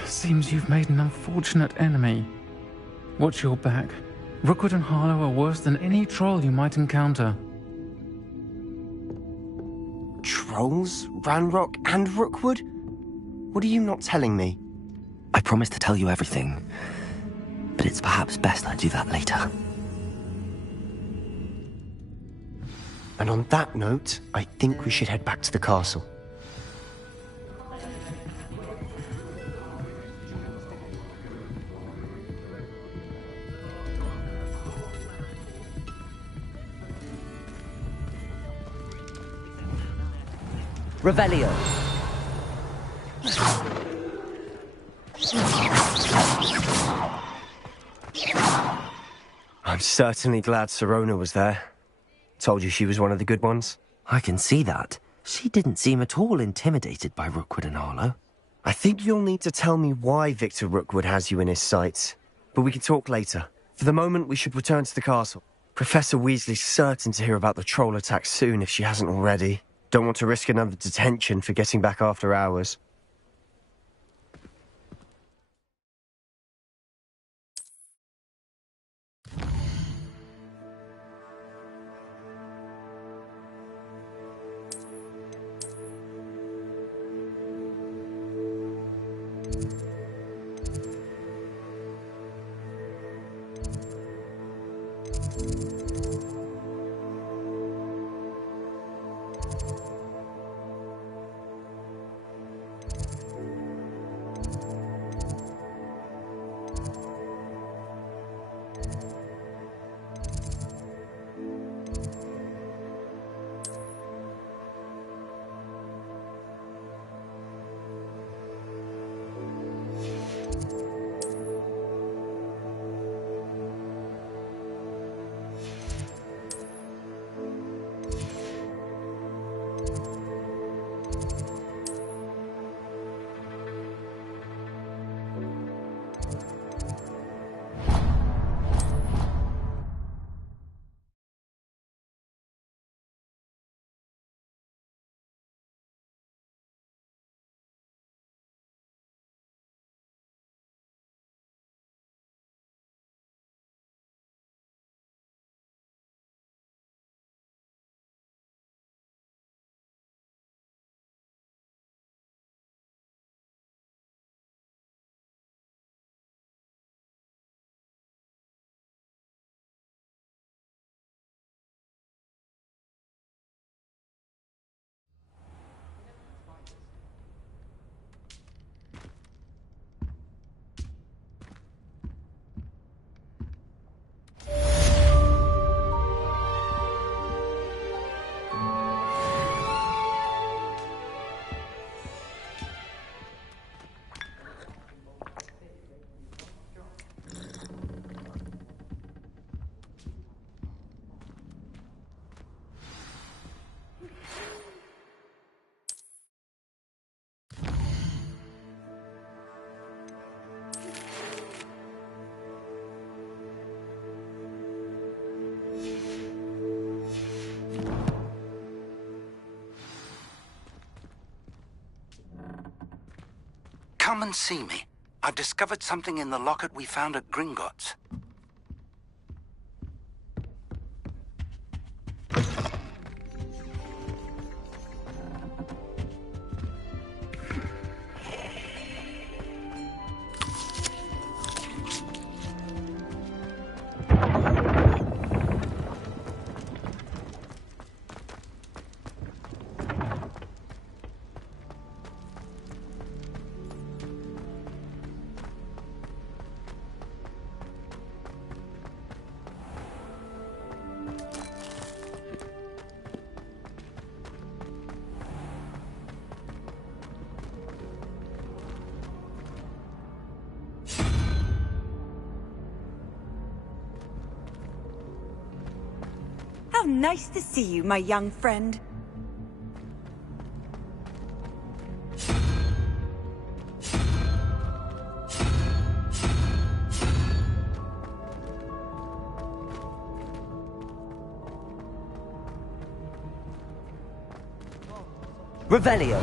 Seems you've made an unfortunate enemy. Watch your back. Rookwood and Harlow are worse than any troll you might encounter. Trolls? Ranrock and Rookwood? What are you not telling me? I promised to tell you everything, but it's perhaps best I do that later. And on that note, I think we should head back to the castle. Revelio. I'm certainly glad Sirona was there. Told you she was one of the good ones. I can see that. She didn't seem at all intimidated by Rookwood and Harlow. I think you'll need to tell me why Victor Rookwood has you in his sights. But we can talk later. For the moment, we should return to the castle. Professor Weasley's certain to hear about the troll attack soon if she hasn't already. Don't want to risk another detention for getting back after hours. Come and see me. I've discovered something in the locket we found at Gringotts. How nice to see you, my young friend. Revelio.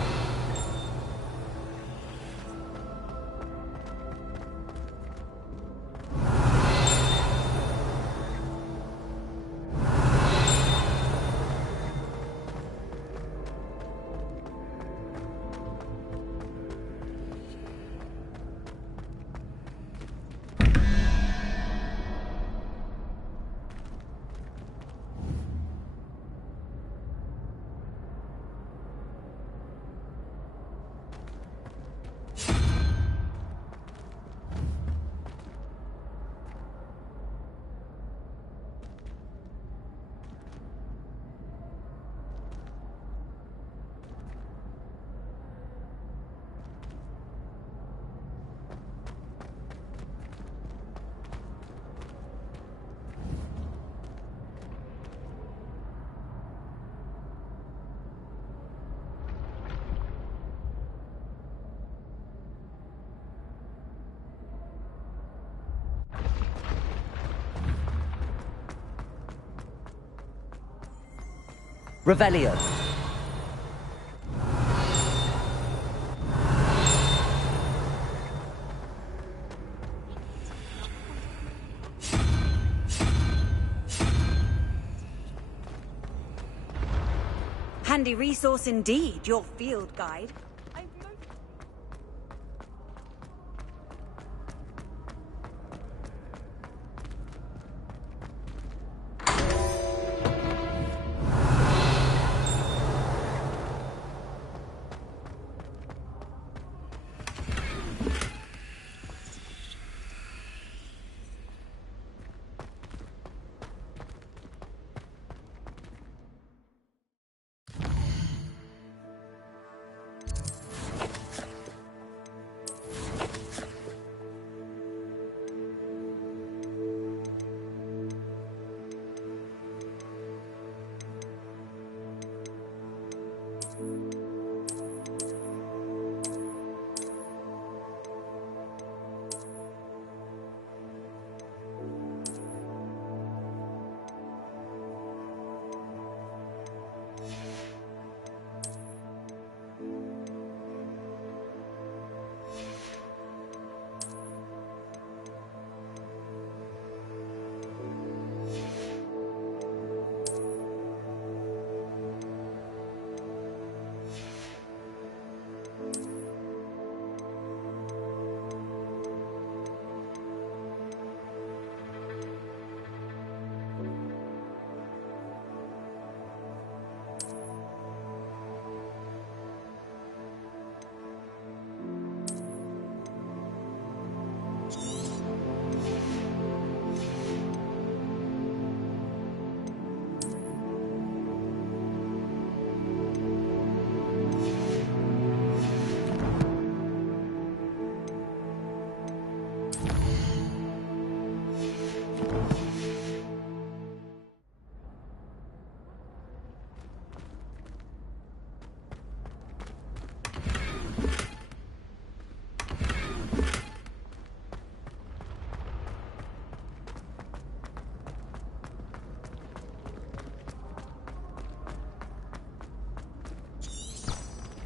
Revelio. Handy resource indeed, your field guide.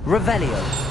Revelio.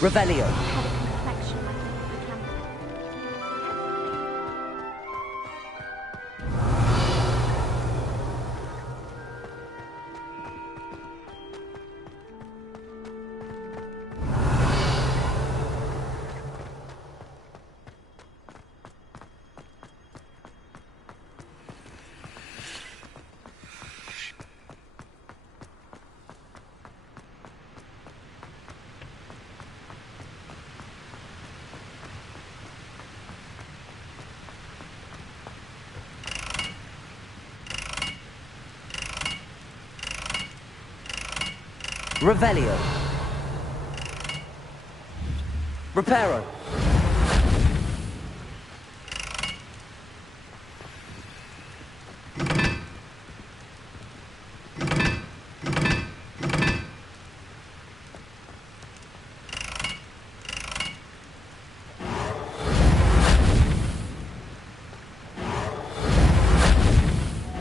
Revelio. Revelio. Reparo.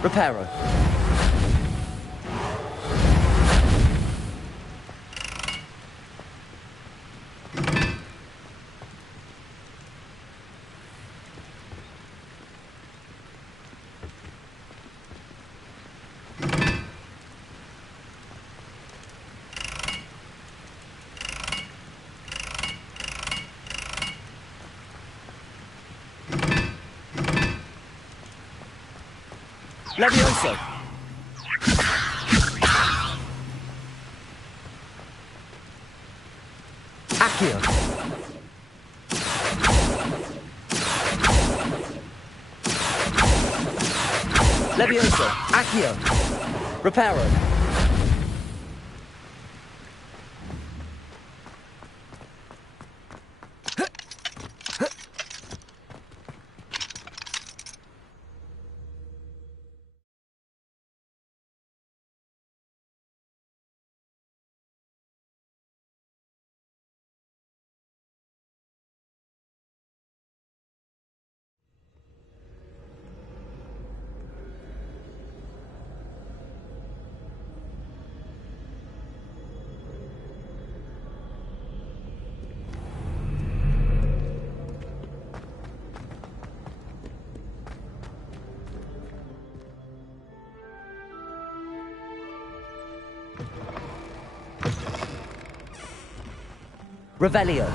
Reparo. Levioso. Accio. Levioso. Accio. Reparo. Revelio.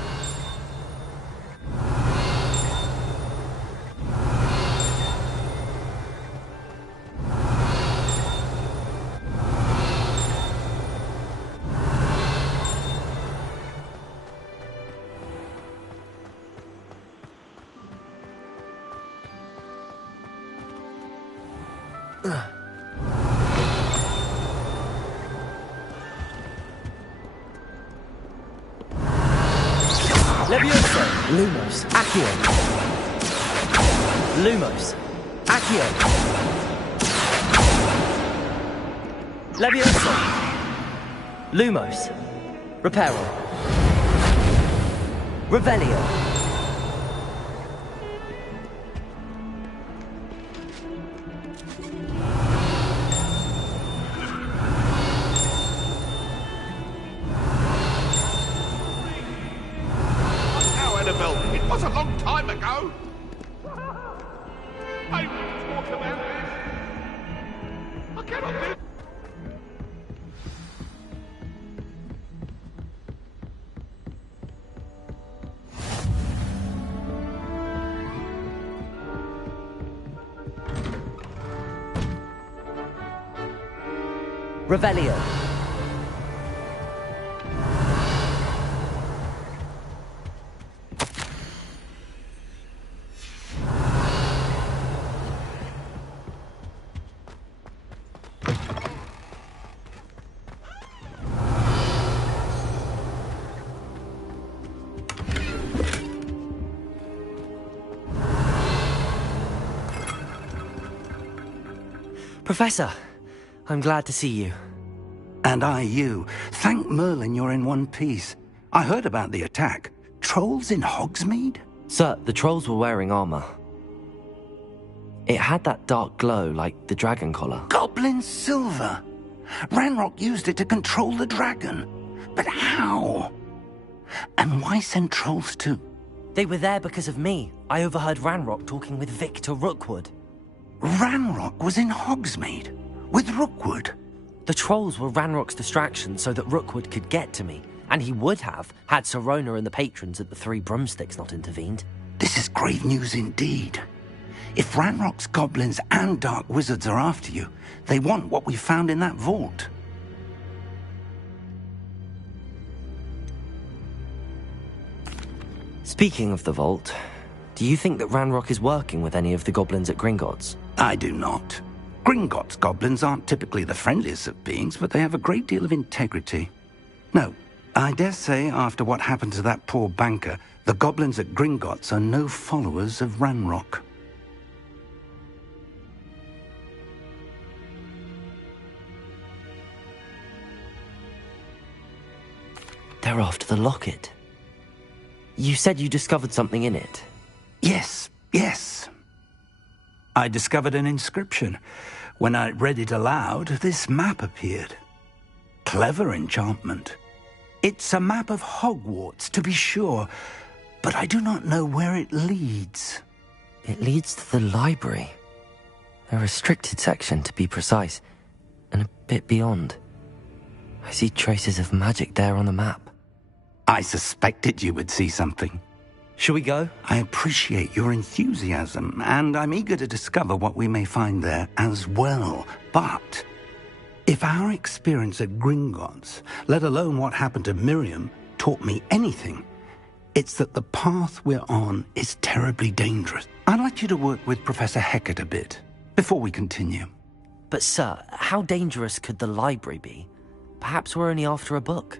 Levioso. Lumos. Accio. Lumos. Accio. Levioso. Lumos. Reparo. Revelio. It was a long time ago. I won't talk about this. I cannot do. Revelio. Professor, I'm glad to see you. And I you. Thank Merlin you're in one piece. I heard about the attack. Trolls in Hogsmeade? Sir, the trolls were wearing armor. It had that dark glow like the dragon collar. Goblin silver! Ranrock used it to control the dragon. But how? And why send trolls to... They were there because of me. I overheard Ranrock talking with Victor Rookwood. Ranrock was in Hogsmeade? With Rookwood? The trolls were Ranrock's distraction so that Rookwood could get to me. And he would have, had Sirona and the patrons at the Three Broomsticks not intervened. This is grave news indeed. If Ranrock's goblins and dark wizards are after you, they want what we found in that vault. Speaking of the vault, do you think that Ranrock is working with any of the goblins at Gringotts? I do not. Gringotts goblins aren't typically the friendliest of beings, but they have a great deal of integrity. No, I dare say after what happened to that poor banker, the goblins at Gringotts are no followers of Ranrock. They're after the locket. You said you discovered something in it. Yes. I discovered an inscription. When I read it aloud, this map appeared. Clever enchantment. It's a map of Hogwarts, to be sure, but I do not know where it leads. It leads to the library. A restricted section, to be precise, and a bit beyond. I see traces of magic there on the map. I suspected you would see something. Shall we go? I appreciate your enthusiasm, and I'm eager to discover what we may find there as well. But if our experience at Gringotts, let alone what happened to Miriam, taught me anything, it's that the path we're on is terribly dangerous. I'd like you to work with Professor Hecat a bit before we continue. But sir, how dangerous could the library be? Perhaps we're only after a book.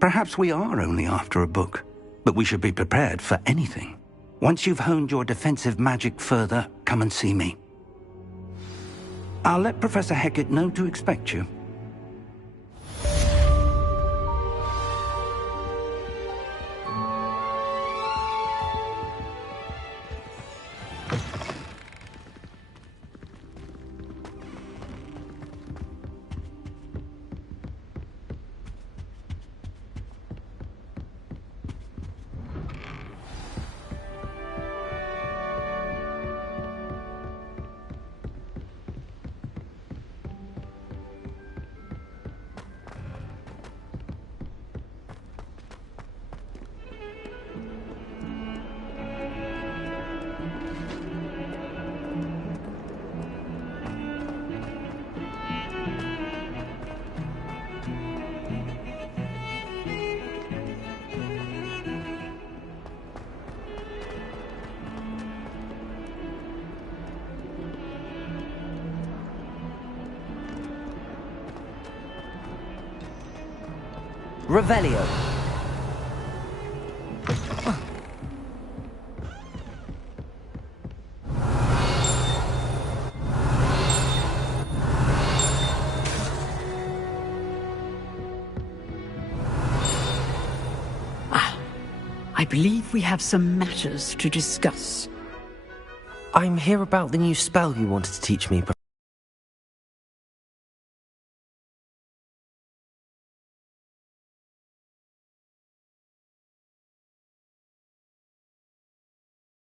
Perhaps we are only after a book, but we should be prepared for anything. Once you've honed your defensive magic further, come and see me. I'll let Professor Hecat know to expect you. Revelio. I believe we have some matters to discuss. I'm here about the new spell you wanted to teach me, Professor.